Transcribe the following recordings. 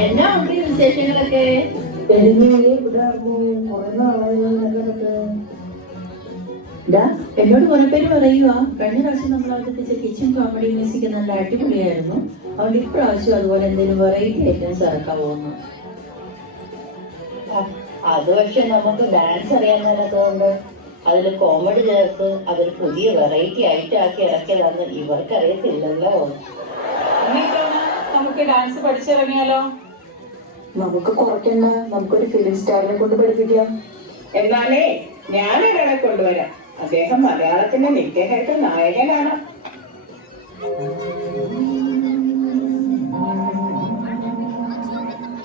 എന്നാ ഉണ്ട് വിശേഷങ്ങളൊക്കെ? ഇവിടെ കുറെ ഡാ, എന്നോട് കുറെ പേര് പറയുക കഴിഞ്ഞ പ്രാവശ്യം നമ്മൾ അവതരിപ്പിച്ച കിച്ചൺ കോമഡി മ്യൂസിക് നല്ല അടിപൊളിയായിരുന്നു. അതുകൊണ്ട് ഇപ്രാവശ്യം അതുപോലെ എന്തെങ്കിലും വെറൈറ്റി ഐറ്റംസ് ഇറക്കാൻ പോകുന്നു. അത് പക്ഷെ നമുക്ക് ഡാൻസ് അറിയാവുന്നതുകൊണ്ട് അതിൽ കോമഡി ചേർത്ത് അതൊരു പുതിയ വെറൈറ്റി ആയിട്ട് ആക്കി ഇറക്കിയതാന്ന് ഇവർക്ക് അറിയത്തില്ലല്ലോ നമുക്ക് ഡാൻസ് പഠിച്ചിറങ്ങിയാലോ? നമുക്ക് കുറയ്ക്കണ്ട നമുക്കൊരു ഫിലിം സ്റ്റാറിനെ കൊണ്ട് പഠിപ്പിക്കാം. എന്നാലേ ഞാനൊരാളെ കൊണ്ടുവരാം. അദ്ദേഹം മലയാളത്തിന്റെ നിത്യഹരിത നായകനാണ്.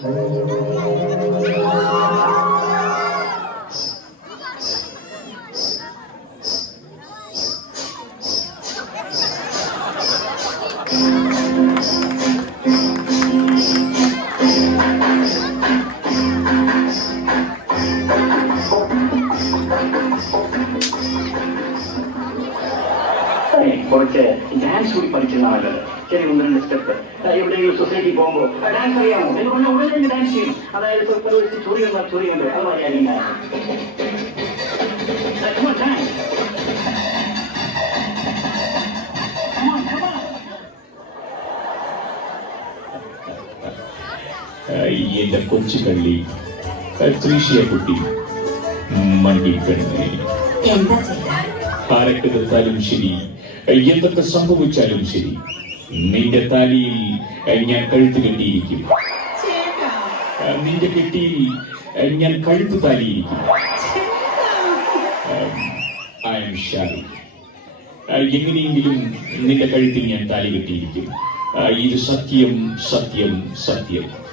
കുറച്ച് എന്റെ കൊച്ചു കള്ളി? ത്രീശിയ കുട്ടി. മണ്ടി പെണ്ണെ. ആരൊക്കെ നിർത്താലും ശരി. എന്തൊക്കെ സംഭവിച്ചാലും ശരി. നിന്റെ താലിയിൽ ഞാൻ കഴുത്ത് കെട്ടിയിരിക്കും. നിന്റെ കെട്ടിയിൽ ഞാൻ കഴുത്ത് താലിയിരിക്കും. ഐ എം ഷാരി എങ്ങനെയെങ്കിലും നിന്റെ കഴുത്തിൽ ഞാൻ താലി കെട്ടിയിരിക്കും. ഇത് സത്യം സത്യം സത്യം.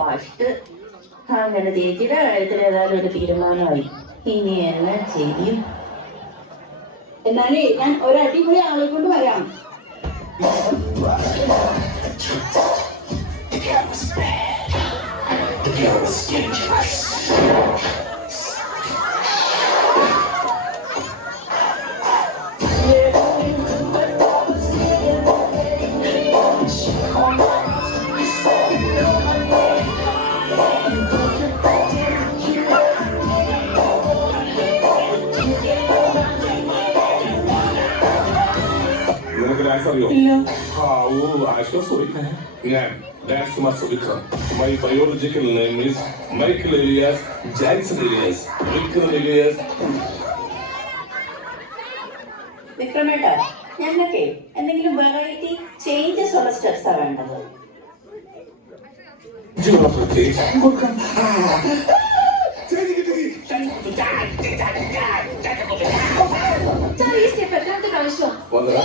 ഫസ്റ്റ് അങ്ങനെ ചേച്ചിയുടെ കാര്യത്തിൽ ഏതായാലും ഒരു തീരുമാനമായി. ഇനി എന്നെ ചെയ്യും? എന്നാലേ ഞാൻ ഒരു അടിപൊളി ആളെ കൊണ്ട് വരാം. The girl was ആ ഓ ആശ്വാസമായി ഞാൻ dance master Vikram my biological name is Michael alias Jackson alias Vikram alias വിക്രമേട്ട ഞങ്ങൾക്ക് എന്തെങ്കിലും വെറൈറ്റി ചേഞ്ചസ് ഉള്ള സ്റ്റെപ്സാ വേണ്ടത് ഈ വന്നടാ.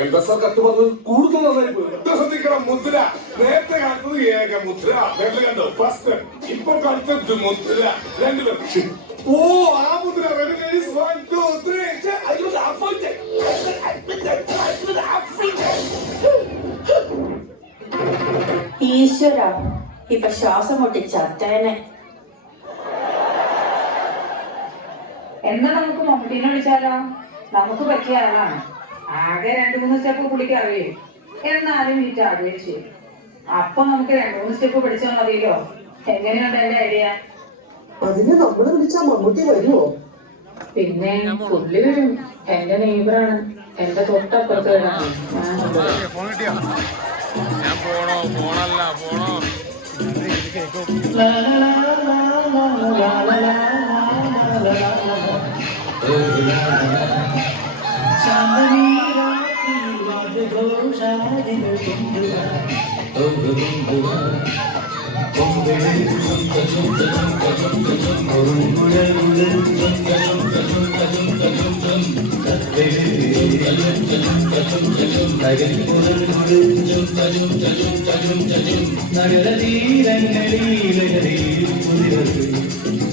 എന്താ സാർ കത്ത് വന്നത്? കൂടുതൽ നന്നായി ശ്രദ്ധിക്കണം മുദ്ര. നേരത്തെ കാലത്തത് ഏക മുദ്ര. നേരത്തെ കണ്ടോ? ഫസ്റ്റ് ഇപ്പൊ കടുത്തത് മുദ്ര. രണ്ടുപേർ ഓ ആ മുദ്ര. ഈശ്വര ഇപ്പൊ ശ്വാസം മുട്ടി ചത്തേനെ. എന്നാ നമുക്ക് മമ്മൂട്ടീനെ വിളിച്ചാലോ? നമുക്ക് പറ്റിയ ആളാണ്. ആകെ രണ്ടു മൂന്ന് സ്റ്റെപ്പ് പുള്ളിക്ക് എന്നാലും എന്നാലും ആകുകയും ചെയ്യും. അപ്പൊ നമുക്ക് രണ്ടു മൂന്ന് സ്റ്റെപ്പ് പഠിച്ചാൽ മതിയല്ലോ. എങ്ങനെയുണ്ട് എന്റെ ഐഡിയ അതിന് നമ്മൾ വിളിച്ചാ മമ്മൂട്ടി വരുമോ പിന്നെ പുള്ളി വരും. എന്റെ നെയ്ബറാണ് എന്റെ തൊട്ടപ്പുറത്ത് വരാണ്. ഞാൻ പോണോ? പോണല്ല പോണോ?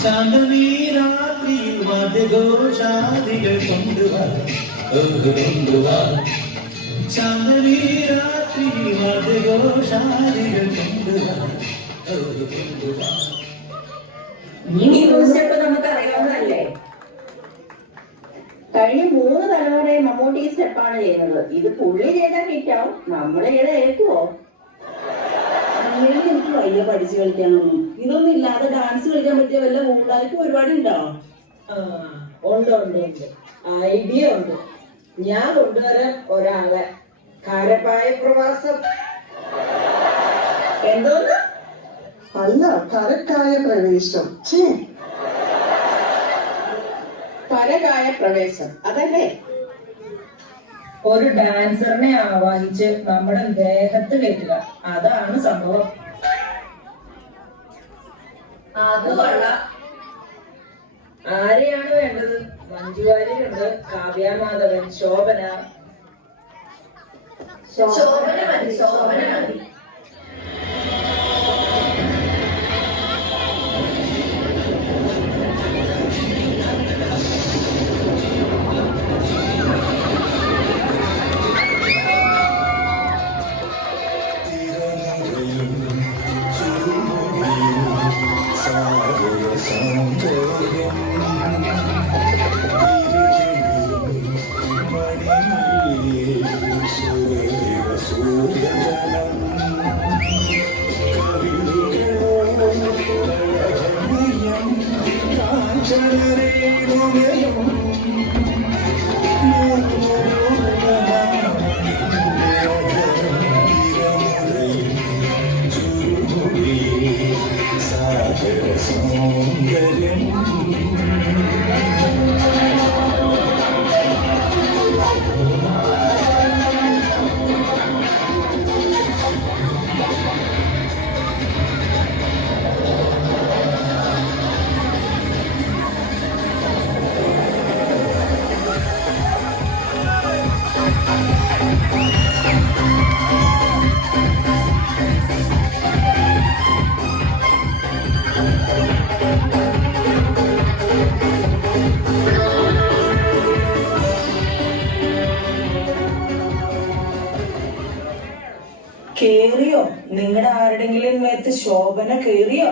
ചാന്തനീരാത്രിയിൽ മതഘോഷാദികൾ കൊണ്ടുവാ കൊണ്ടുവാ കൊണ്ടുവാ കഴിഞ്ഞ മൂന്ന് തലമുറയും മമ്മൂട്ടി സ്റ്റെപ്പാണ് ചെയ്യുന്നത്. ഇത് പുള്ളി ചെയ്താൽ ഹിറ്റാവും നമ്മൾ ചെയ്ത ഏൽക്കുവോ? എനിക്ക് വയ്യ പഠിച്ചു കളിക്കാനൊന്നും. ഇതൊന്നും ഇല്ലാതെ ഡാൻസ് കളിക്കാൻ പറ്റിയ വല്ല ഊടായ്പ പരിപാടി ഉണ്ടോ? ഉണ്ട് ഉണ്ട് ഉണ്ട്. ഐഡിയ ഉണ്ട്. ഞാൻ കൊണ്ടുവരാൻ ഒരാളെ. കാരപ്പായ പ്രവാസം. എന്തോന്ന്? അല്ല കരക്കായ പ്രവേശം. ചേ പരകായ പ്രവേശം. അതല്ലേ? ഒരു ഡാൻസറിനെ ആവാഹിച്ച് നമ്മുടെ ദേഹത്ത് കയറ്റുക. അതാണ് സംഭവം. അത് കൊള്ളാം. ആരെയാണ് വേണ്ടത്? മഞ്ജു കാവ്യാമാധവൻ കാവ്യ മാധവൻ ശോഭന ശോഭന മതി ശോഭന മതി കേറിയോ കേറിയോ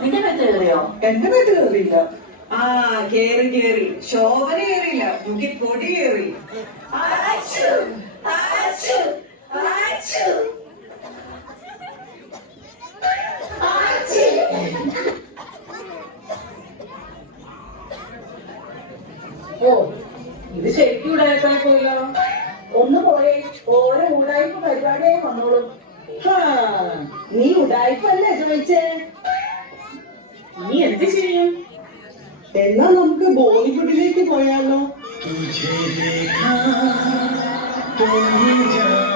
നിന്റെ പറ്റി കയറിയോ? എന്റെ മേത്ത് കേറിയില്ല ആ കേറി കേറി. ശോഭന കേറിയില്ല. മുഖി പൊടി കേറി. ഓ ഇത് ശരിക്കും ഉടായ്പായി പോയല്ലോ ഒന്ന് പോയേ ഓരോ ഉടായ്പ പരിപാടിയായി വന്നോളും. നീ ഉടായ്പല്ലേ ചോദിച്ചേ നീ എന്ത് ചെയ്യും എന്നാ നമുക്ക് ബോളിവുഡിലേക്ക് പോയാലോ तुझे देखा तो ही जाना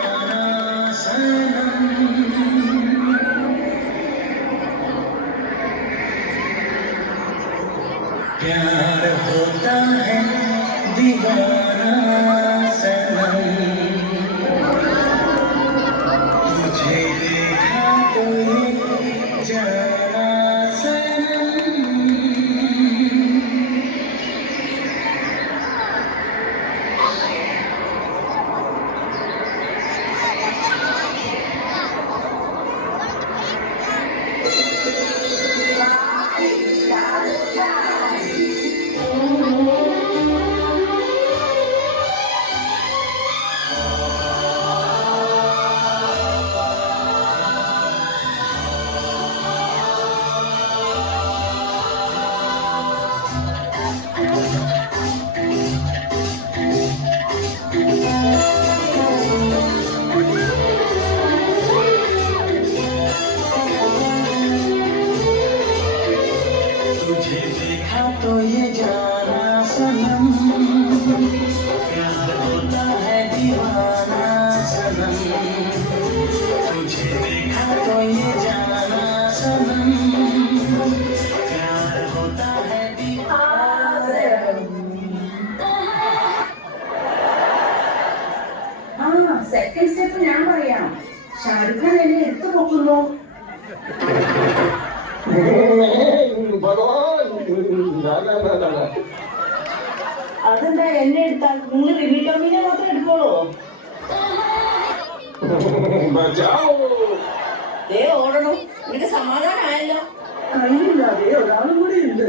ചിലപ്പോ ഞാൻ പറയാം. ഷാരൂഖ് ഖാൻ എന്നെ എടുത്തു നോക്കുന്നു അതെന്താ എന്നെ എടുത്താൽ നിങ്ങൾ റിമി ടോമിനെ മാത്രം എടുക്കോളൂ ദേ സമാധാനം ആയല്ലോ സമാധാനമായല്ലോ കഴിയില്ലാതെ ഒരാളും കൂടി ഉണ്ട്.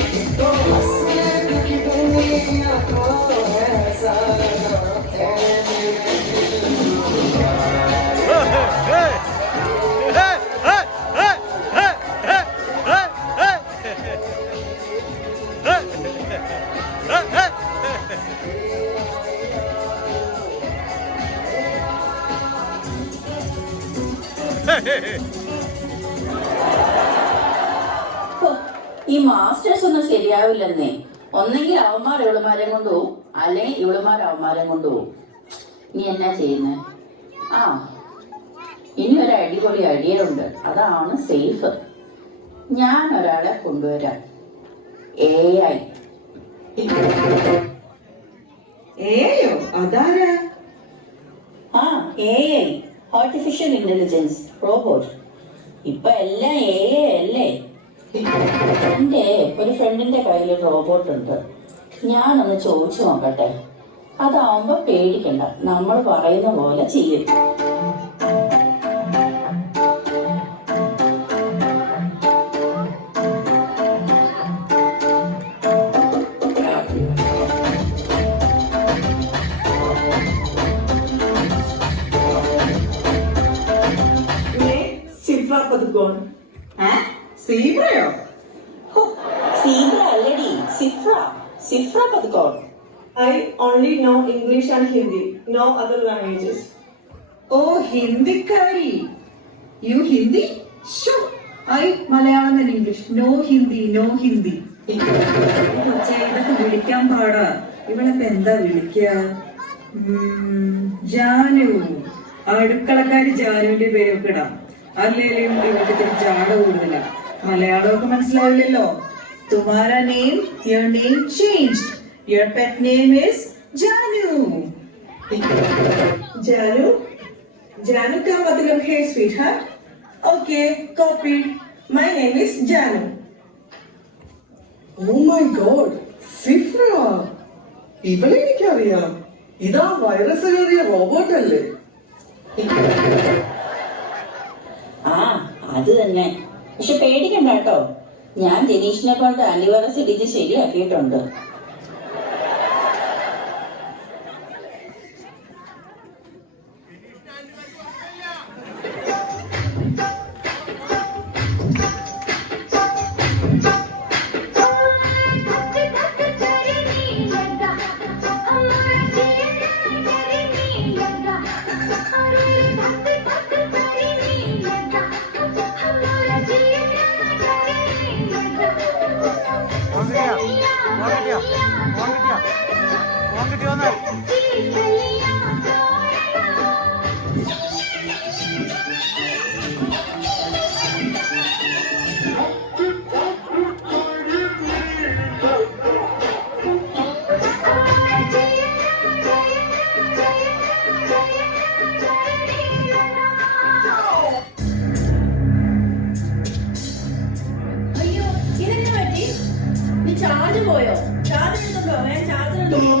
ഈ മാസ്റ്റേഴ്സ് ഒന്നും ശരിയാവില്ലെന്നേ. ഒന്നെങ്കിൽ അവന്മാർ ഇവളുമാരെ കൊണ്ടുപോകും. അല്ലെങ്കിൽ ഇവളുമാർ അവന്മാരെ കൊണ്ടുപോകും. നീ എന്നാ ചെയ്യുന്നേ? ആ ഇനി ഒരു അടിപൊളി ഐഡിയ ഉണ്ട്. അതാണ് സേഫ് ഞാൻ ഒരാളെ കൊണ്ടുവരാം. എ ഐ ഏയോ അതാരാ? ആ A I artificial intelligence robot ഇപ്പൊ എല്ലാം എ അല്ലേ? എന്റെ ഒരു ഫ്രണ്ടിന്റെ കയ്യിൽ റോബോട്ട് ഉണ്ട്. ഞാനൊന്ന് ചോദിച്ചു നോക്കട്ടെ? അതാവുമ്പോ പേടിക്കണ്ട. നമ്മൾ പറയുന്ന പോലെ ചെയ്യും. പതുക്കോൺ സീബ്രയോ? ഹോ, സീബ്ര അല്ലടി Sifra. Sifra Padukone I only know English and Hindi no other languages oh ഹിന്ദിക്കാരി. You Hindi? So I Malayalam and English no Hindi no Hindi കൊച്ചേ ഇതൊക്കെ വിളിക്കാൻ പാടാ. ഇവളിപ്പോ എന്താ വിളിക്കുക ജാനു. അടുക്കളക്കാരി ജാനുവിന്റെ പേരൊക്കെ ഇടാം. അതിലേലും ഇവർക്ക് തിരിച്ച് ആട് കൂടുതല. മലയാളമൊക്കെ മനസ്സിലാവില്ലല്ലോ. തുമാര name your name change your pet name is Janu. Janu? Janu കാ മതലബ് ഹേ sweetheart okay copy my name is Janu. Oh my god Sifra. ഇവളെ എനിക്കറിയാം. ഇതാ വൈറസ് കയറിയ റോബോട്ട് അല്ലേ? ആ അത് തന്നെ. പക്ഷെ പേടിക്കണ്ട കേട്ടോ. ഞാൻ ജനീഷിനെ കൊണ്ട് അലിവറസ് ഇടിച്ച് ശരിയാക്കിയിട്ടുണ്ട്. അയ്യോ ഞാൻ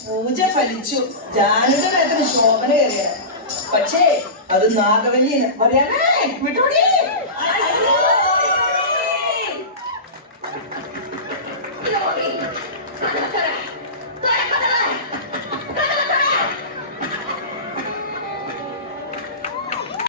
പൂജ ഫലിച്ചു. ജാനുക ശോഭന കയറിയ പക്ഷേ അത് നാഗവല്ലിന് പറയാനേ വിട്ടുപിടിയേ